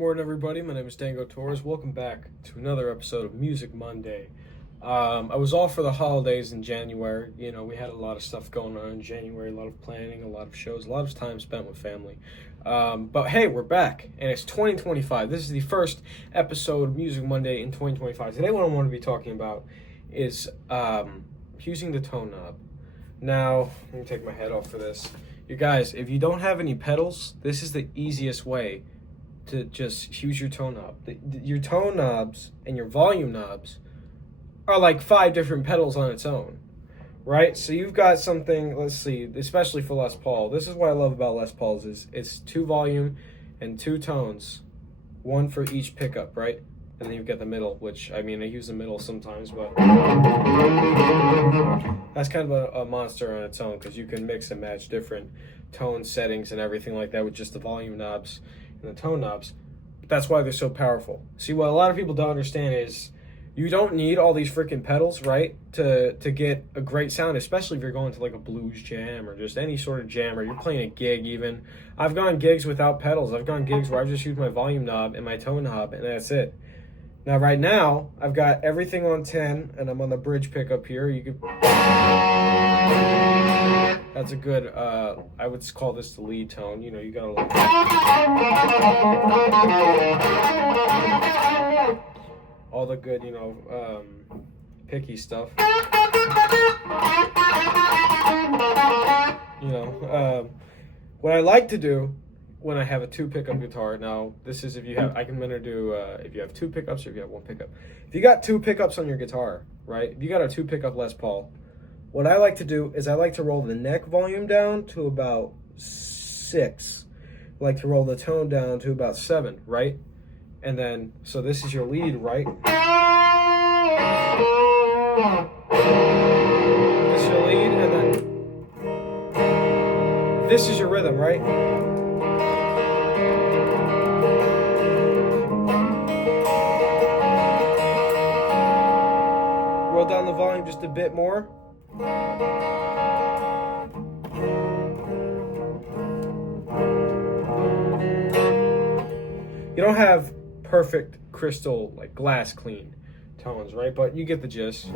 Morning, everybody. My name is Dango Torres. Welcome back to another episode of Music Monday. I was off for the holidays in January. You know, we had a lot of stuff going on in January, a lot of planning, a lot of shows, a lot of time spent with family. But hey, we're back, and it's 2025. This is the first episode of Music Monday in 2025. Today, what I want to be talking about is using the tone knob. Now, let me take my head off for this. You guys, if you don't have any pedals, this is the easiest way to just use your tone knob. Your tone knobs and your volume knobs are like 5 different pedals on its own, right? So you've got something, let's see, especially for Les Paul. This is what I love about Les Paul's is it's 2 volume and 2 tones, 1 for each pickup, right? And then you've got the middle, which, I mean, I use the middle sometimes, but that's kind of a monster on its own because you can mix and match different tone settings and everything like that with just the volume knobs and the tone knobs. That's why they're so powerful. See, what a lot of people don't understand is you don't need all these freaking pedals, right, to get a great sound, especially if you're going to like a blues jam or just any sort of jam, or you're playing a gig even. I've gone gigs without pedals. I've gone gigs where I've just used my volume knob and my tone knob, and that's it. Now, right now, I've got everything on 10, and I'm on the bridge pickup here. You could... That's a good, I would call this the lead tone. You know, you gotta like... all the good, you know, picky stuff. You know, what I like to do when I have a 2 pickup guitar, now this is if you have, I can do if you have 2 pickups or if you have 1 pickup. If you got 2 pickups on your guitar, right? If you got a 2 pickup Les Paul, what I like to do is I like to roll the neck volume down to about 6. I like to roll the tone down to about 7, right? And then, so this is your lead, right? This is your lead, and then this is your rhythm, right? Roll down the volume just a bit more. You don't have perfect crystal, like glass clean tones, right? But you get the gist.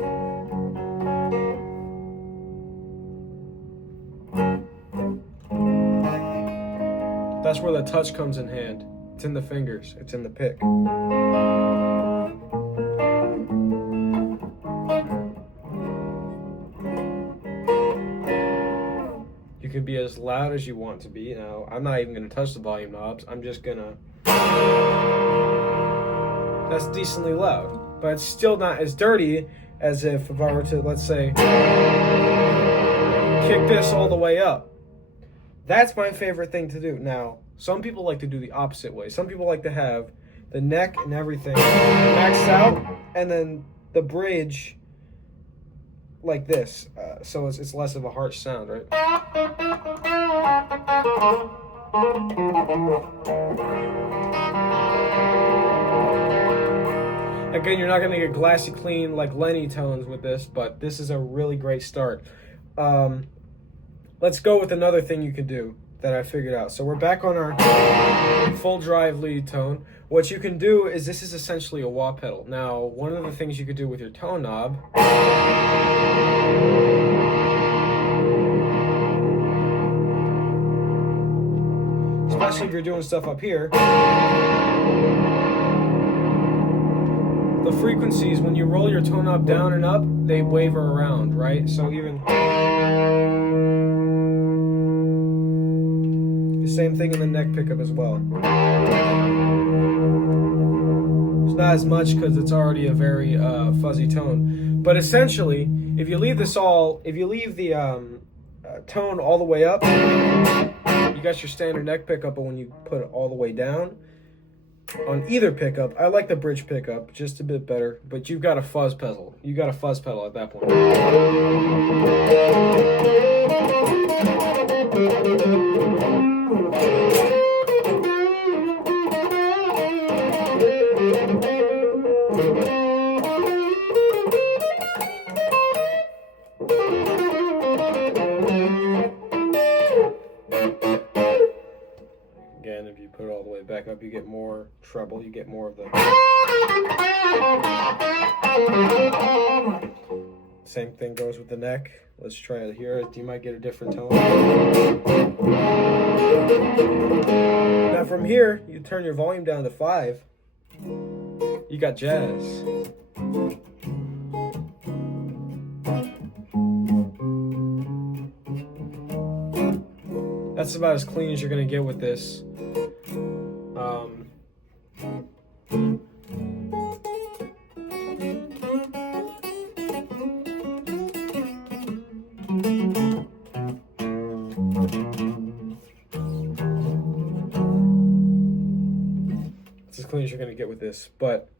That's where the touch comes in hand. It's in the fingers, it's in the pick. You can be as loud as you want to be. Now, I'm not even going to touch the volume knobs. I'm just going to... That's decently loud, but it's still not as dirty as if I were to, let's say, kick this all the way up. That's my favorite thing to do. Now, some people like to do the opposite way. Some people like to have the neck and everything maxed out, and then the bridge like this, so it's less of a harsh sound, right? Again, you're not going to get glassy clean like Lenny tones with this, but this is a really great start. Let's go with another thing you can do that I figured out. So we're back on our full drive lead tone. What you can do is, this is essentially a wah pedal. Now, one of the things you could do with your tone knob especially if you're doing stuff up here, the frequencies, when you roll your tone knob down and up, they waver around, right? So even the same thing in the neck pickup as well. It's not as much because it's already a very fuzzy tone. But essentially, if you leave the tone all the way up, you got your standard neck pickup, but when you put it all the way down, on either pickup, I like the bridge pickup just a bit better, but you've got a fuzz pedal. You got a fuzz pedal at that point. all the way back up, you get more treble, you get more of the... Same thing goes with the neck. Let's try it here. You might get a different tone. Now from here, you turn your volume down to 5. You got jazz. That's about as clean as you're going to get with this. It's as clean as you're going to get with this, but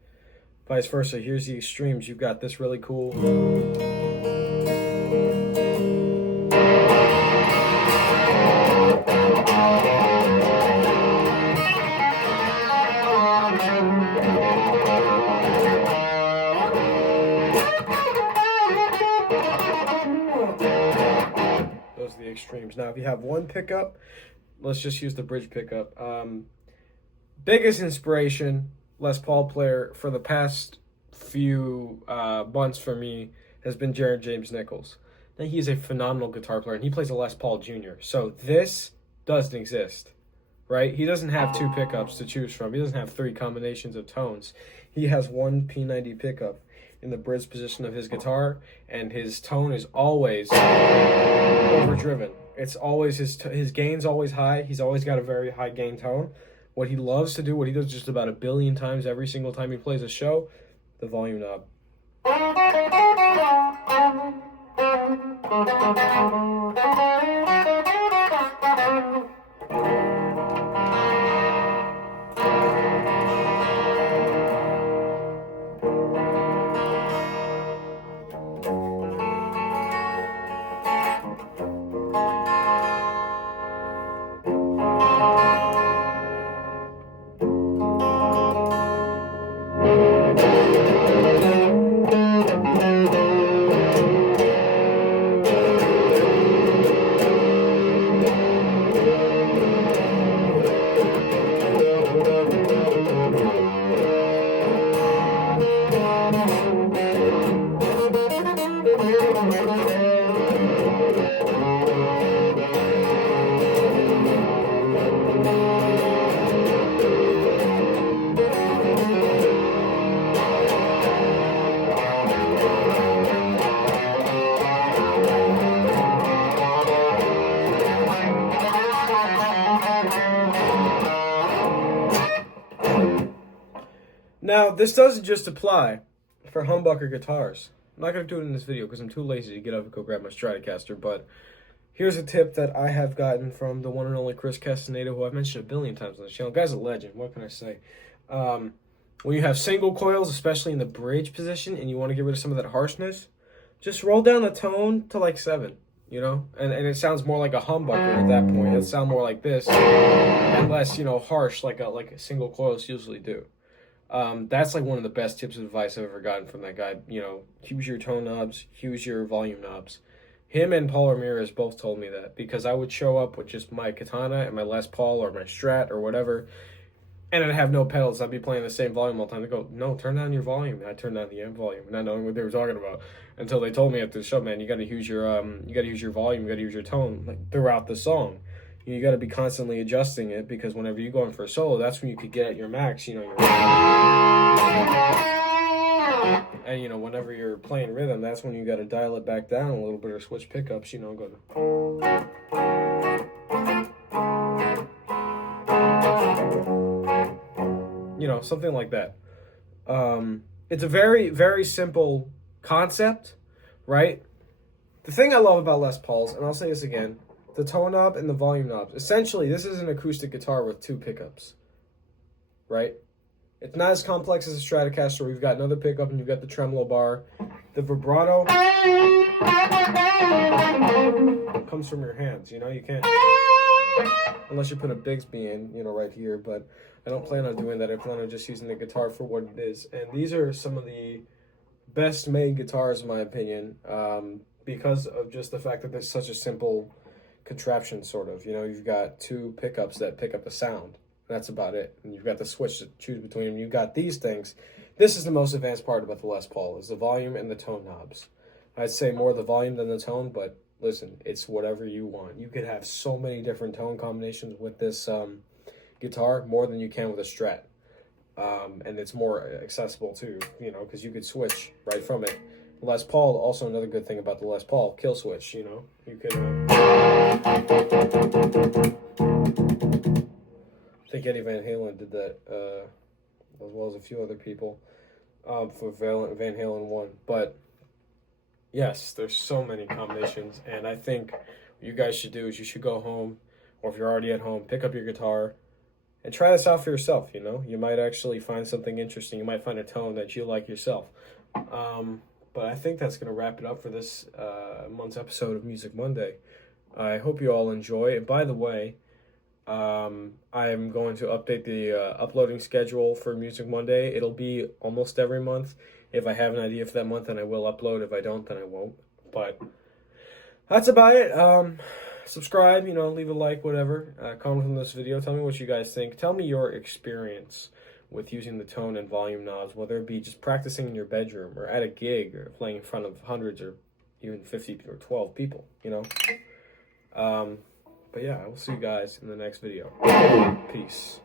vice versa. Here's the extremes. You've got this really cool. Those are the extremes. Now, if you have one pickup, let's just use the bridge pickup. Biggest inspiration, Les Paul player for the past few months for me has been Jared James Nichols. Now, he's a phenomenal guitar player, and he plays a Les Paul Jr. So this doesn't exist, right? He doesn't have 2 pickups to choose from. He doesn't have 3 combinations of tones. He has one P90 pickup in the bridge position of his guitar, and his tone is always overdriven. It's always his gain's always high. He's always got a very high gain tone. What he loves to do, what he does just about 1 billion times every single time he plays a show, the volume knob. Now, this doesn't just apply for humbucker guitars. I'm not going to do it in this video because I'm too lazy to get up and go grab my Stratocaster, but here's a tip that I have gotten from the one and only Chris Castaneda, who I've mentioned 1 billion times on the channel. Guy's a legend, what can I say? When you have single coils, especially in the bridge position, and you want to get rid of some of that harshness, just roll down the tone to like 7, you know? And it sounds more like a humbucker at that point. It'll sound more like this, and less, harsh like a single coils usually do. That's like one of the best tips of advice I've ever gotten from that guy. Use your tone knobs, use your volume knobs. Him and Paul Ramirez both told me that, because I would show up with just my Katana and my Les Paul or my Strat or whatever, and I'd have no pedals. I'd be playing the same volume all the time. They go, no, turn down your volume. And I turned down the amp volume, not knowing what they were talking about, until they told me after the show, man, you got to use your volume, you got to use your tone like throughout the song. You got to be constantly adjusting it, because whenever you're going for a solo, that's when you could get at your max, and whenever you're playing rhythm, that's when you got to dial it back down a little bit or switch pickups, go something like that. It's a very, very simple concept, right? The thing I love about Les Pauls, and I'll say this again, the tone knob and the volume knobs. Essentially, this is an acoustic guitar with 2 pickups, right? It's not as complex as a Stratocaster, where you've got another pickup and you've got the tremolo bar. The vibrato comes from your hands, you can't, unless you put a Bigsby in, right here, but I don't plan on doing that. I plan on just using the guitar for what it is. And these are some of the best made guitars, in my opinion, because of just the fact that there's such a simple contraption, sort of. You've got 2 pickups that pick up the sound, That's about it. And you've got the switch to choose between them. You've got these things. This is the most advanced part about the Les Paul, is the volume and the tone knobs. I'd say more the volume than the tone, but listen, it's whatever you want. You could have so many different tone combinations with this guitar, more than you can with a Strat. And it's more accessible too, you know, because you could switch right from it. Les Paul, also another good thing about the Les Paul, kill switch, you know. You could... I think Eddie Van Halen did that, as well as a few other people, for Van Halen 1. But, yes, there's so many combinations, and I think what you guys should do is you should go home, or if you're already at home, pick up your guitar, and try this out for yourself, you know? You might actually find something interesting. You might find a tone that you like yourself. But I think that's going to wrap it up for this month's episode of Music Monday. I hope you all enjoy. And by the way, I am going to update the uploading schedule for Music Monday. It'll be almost every month. If I have an idea for that month, then I will upload. If I don't, then I won't. But that's about it. Subscribe, you know, leave a like, whatever. Comment on this video. Tell me what you guys think. Tell me your experience with using the tone and volume knobs, whether it be just practicing in your bedroom or at a gig or playing in front of hundreds or even 50 or 12 people, you know? But yeah, I will see you guys in the next video. Peace.